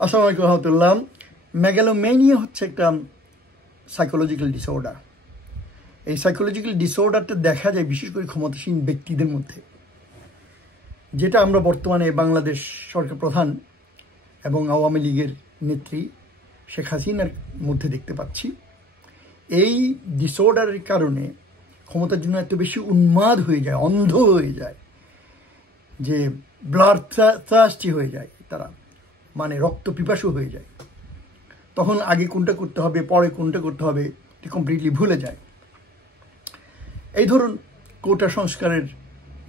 আসসালামু আলাইকুম রহমতুল্লাহ। মেগালোম্যানিয়া হচ্ছে একটা সাইকোলজিক্যাল ডিসঅর্ডার। এই সাইকোলজিক্যাল ডিসঅর্ডারটা দেখা যায় বিশেষ করে ক্ষমতাসীন ব্যক্তিদের মধ্যে, যেটা আমরা বর্তমানে বাংলাদেশ সরকার প্রধান এবং আওয়ামী লীগের নেত্রী শেখ হাসিনার মধ্যে দেখতে পাচ্ছি। এই ডিসঅর্ডারের কারণে ক্ষমতার জন্য এত বেশি উন্মাদ হয়ে যায়, অন্ধ হয়ে যায়, যে ব্লাড থার্স্টি হয়ে যায় তারা, মানে রক্ত পিপাসু হয়ে যায়। তখন আগে কোনটা করতে হবে, পরে কোনটা করতে হবে, এটা কমপ্লিটলি ভুলে যায়। এই ধরুন কোটা সংস্কারের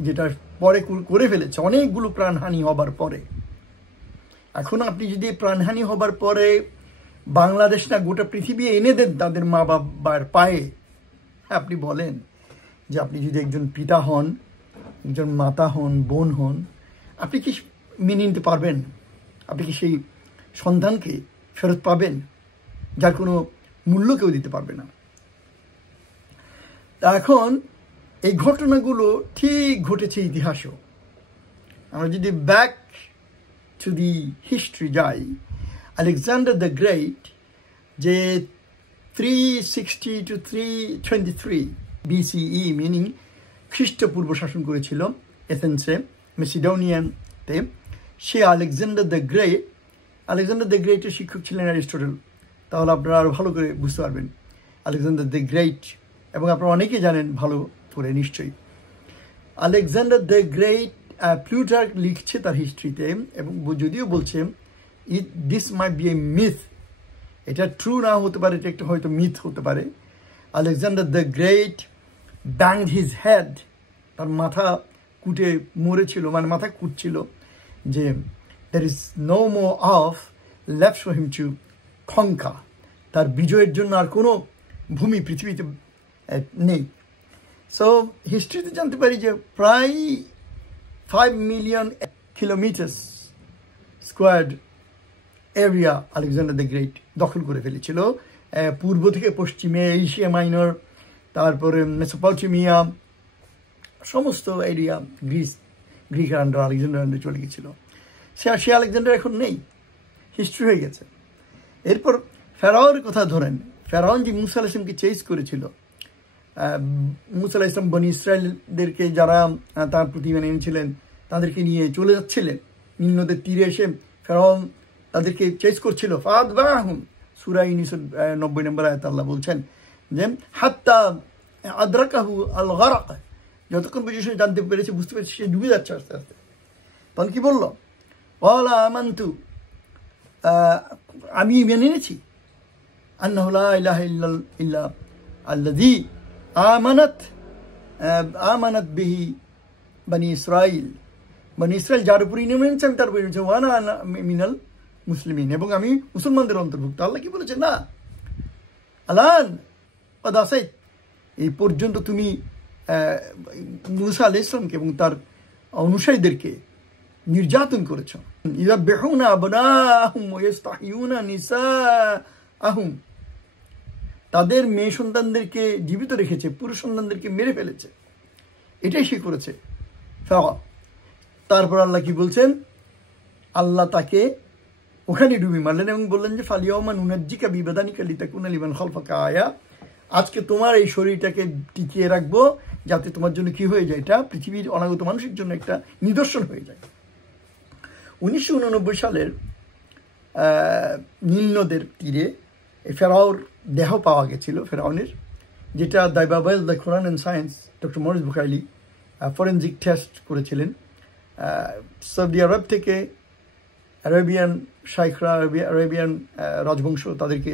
যেটা পরে করে ফেলেছে, অনেকগুলো প্রাণহানি হবার পরে। এখন আপনি যদি প্রাণহানি হবার পরে বাংলাদেশ না গোটা পৃথিবী এনে দেন তাদের মা বাবার পায়ে, আপনি বলেন যে আপনি যদি একজন পিতা হন, একজন মাতা হন, বোন হন, আপনি কি মেনে নিতে পারবেন? আপনি কি সেই সন্তানকে ফেরত পাবেন যার কোনো মূল্য কেউ দিতে পারবে না? এখন এই ঘটনাগুলো ঠিক ঘটেছে ইতিহাসেও। আমরা যদি ব্যাক টু দি হিস্ট্রি যাই, আলেকজান্ডার দ্য গ্রেট যে 360 to 323 BCE মিনিং খ্রিস্টপূর্ব শাসন করেছিল এথেন্সে, মেসিডোনিয়ানতে, সে আলেকজান্ডার দ্য গ্রেটের শিক্ষক ছিলেন অ্যারিস্টটল। তাহলে আপনারা আরও ভালো করে বুঝতে পারবেন আলেকজান্ডার দ্য গ্রেট, এবং আপনারা অনেকেই জানেন ভালো করে নিশ্চয়ই। আলেকজান্ডার দ্য গ্রেট প্লুটার্ক লিখছে তার হিস্ট্রিতে, এবং যদিও বলছে this might be a myth, এটা ট্রু না হতে পারে, এটা একটা হয়তো মিথ হতে পারে। Alexander the great banged his head, তার মাথা কুটে মরেছিল, মানে মাথা কুটছিল, যে there is no more of left for him to conquer, তার বিজয়ের জন্য আর কোনো ভূমি পৃথিবীতে নেই। সো হিস্ট্রিতে জানতে পারি যে প্রায় 5 million kilometre squared area Alexander the great দখল করে ফেলেছিল, পূর্ব থেকে পশ্চিমে, এশিয়া মাইনর, তারপরে মেসোপটেমিয়া, সমস্ত area Greek under, Alexander under চলে গেছিল। সে আলেকজান্ডার এখন নেই, হিস্ট্রি হয়ে গেছে। এরপর ফেরাওর কথা ধরেন, ফেরাউন যে মুসা আলাইহিস সালামকে চেজ করেছিল, মুসা আলাইহিস সালাম বনি ইসরায়েলদেরকে যারা তার প্রতি মেনে নিয়েছিলেন তাদেরকে নিয়ে চলে যাচ্ছিলেন নীল নদের তীরে, এসে ফেরাউন তাদেরকে চেজ করছিল। ফাদবাহুম, সূরা ইউনূসের 90 নম্বর আয়াতে আল্লাহ বলছেন যে হাত্তা আদরাকাহু আল গারাক, যতক্ষণ পর্যন্ত সে জানতে পেরেছে, বুঝতে পেরেছে সে ডুবে যাচ্ছে আস্তে আস্তে। তখন কি বলল? ক্বালা আমানতু, আমি মেনে নিয়েছি, আন্নাহু লা ইলাহা ইল্লা আল্লাযী আমানাত বিহি বনি ইসরাইল, বনি ইসরাইল যার উপর ইমান এনেছে আমি তার উপর এনেছি, ওয়া আনা মিনাল মুসলিমিন, এবং আমি মুসলমানদের অন্তর্ভুক্ত। আল্লাহ কি বলেছে? না আলান কদ আসাইত, এই পর্যন্ত তুমি মুসা আলাইহিস সালামকে এবং তার অনুসারীদেরকে নির্যাতন করেছ। ইযাববিহুনা আবনাহুম ওয়া ইস্তাহয়ুনা নিসাআহুম, তাদের মেয়ে সন্তানদেরকে জীবিত রেখেছে, পুরুষ সন্তানদেরকে মেরে ফেলেছে, এটাই সে করেছে। তারপর আল্লাহ কি বলছেন? আল্লাহ তাকে ওখানে ডুবি মারলেন এবং বললেন যে ফালিয়াউমা নুনাজ্জিকা বিবাদানিকা লিতাকুনা লিমান খালফাকা আয়া, আজকে তোমার এই শরীরটাকে টিকিয়ে রাখবো যাতে তোমার জন্য কি হয়ে যায়, এটা পৃথিবীর অনাগত মানুষের জন্য একটা নিদর্শন হয়ে যায়। 1989 সালের নীল নদের তীরে ফেরাওর দেহ পাওয়া গেছিল, ফেরাউনের, যেটা the Bible, the Quran and science, doctor Maurice Bucaille forensic test করেছিলেন। সৌদি আরব থেকে আরবিয়ান শাইখরা, আরবিয়ান রাজবংশ তাদেরকে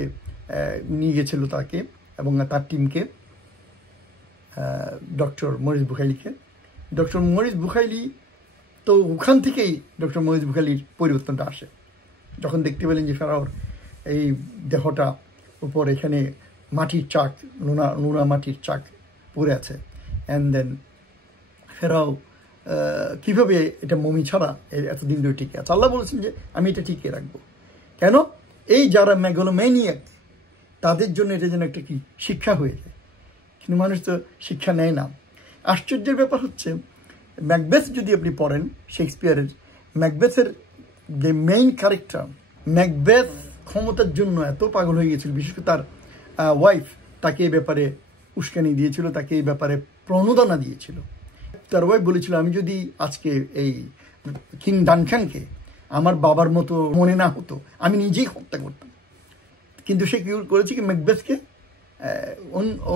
নিয়ে গেছিল তাকে এবং তার টিমকে, ডক্টর মরিস বুখাইলিকে। ডক্টর মরিস বুখাইলি তো ওখান থেকেই ডক্টর মরিস বুখাইলির পরিবর্তনটা আসে, যখন দেখতে পেলেন যে ফেরাওর এই দেহটা উপর এখানে মাটির চাক, নোনা মাটির চাক পড়ে আছে, অ্যান্ড দেন ফেরাও কীভাবে এটা মমি ছাড়া এতদিন ধরে টিকে আছে। আল্লাহ বলেছেন যে আমি এটা টিকিয়ে রাখবো। কেন? এই যারা মেগালোম্যানিয়াক তাদের জন্য এটা যেন একটা কি শিক্ষা হয়ে যায়, কিন্তু মানুষ তো শিক্ষা নেয় না। আশ্চর্যের ব্যাপার হচ্ছে, ম্যাকবেথ যদি আপনি পড়েন শেক্সপিয়ারের, ম্যাকবেথের যে মেইন ক্যারেক্টার ম্যাকবেথ ক্ষমতার জন্য এত পাগল হয়ে গেছিল, বিশেষ করে তার ওয়াইফ তাকে এই ব্যাপারে উস্কানি দিয়েছিল, তাকে এই ব্যাপারে প্রণোদনা দিয়েছিল। তার ওয়াইফ বলেছিল, আমি যদি আজকে এই কিং ডানখানকে আমার বাবার মতো মনে না হতো, আমি নিজেই হত্যা করতাম। কিন্তু সে কী করেছে, কি ম্যাকবেথকে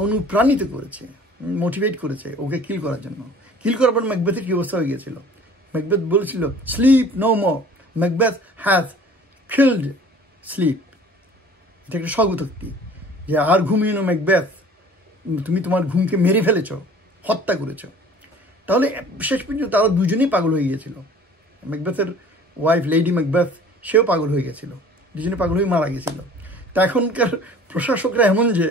অনুপ্রাণিত করেছে, মোটিভেট করেছে ওকে কিল করার জন্য। কিল করার পর ম্যাকবেথের কী অবস্থা হয়ে গিয়েছিল, ম্যাকবেথ বলেছিল, sleep no more, Macbeth has killed sleep. এটা একটা স্বগতোক্তি যে আর ঘুমিয়ে নো ম্যাকবেথ, তুমি তোমার ঘুমকে মেরে ফেলেছ, হত্যা করেছ। তাহলে শেষ পর্যন্ত তারা দুজনেই পাগল হয়ে গিয়েছিল। ম্যাকবেথের ওয়াইফ লেডি ম্যাকবেথ সেও পাগল হয়ে গেছিল, দুজনে পাগল হয়ে মারা গেছিল। তা এখনকার প্রশাসকরা এমন যে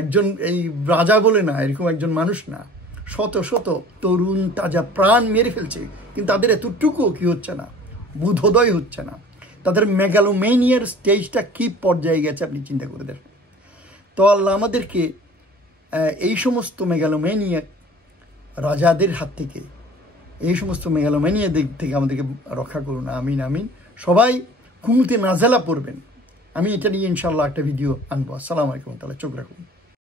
একজন এই রাজা বলে না, এরকম একজন মানুষ না, শত শত তরুণ তাজা প্রাণ মেরে ফেলছে, কিন্তু তাদের এতটুকু কি হচ্ছে না, বোধোদয় হচ্ছে না। তাদের মেগালোমেনিয়ার স্টেজটা কি পর্যায়ে গেছে আপনি চিন্তা করে দেখেন। তো আল্লাহ আমাদেরকে এই সমস্ত মেগালোমেনিয়া রাজাদের হাত থেকে, এই সমস্ত মেগালোমেনিয়া দিক থেকে আমাদেরকে রক্ষা করুন, আমিন আমিন। সবাই কুনুতে নাজেলা পড়বেন। আমি এটা নিয়ে ইনশাআল্লাহ একটা ভিডিও আনবো। আসসালামু আলাইকুম, তাহলে চোখ রাখুন।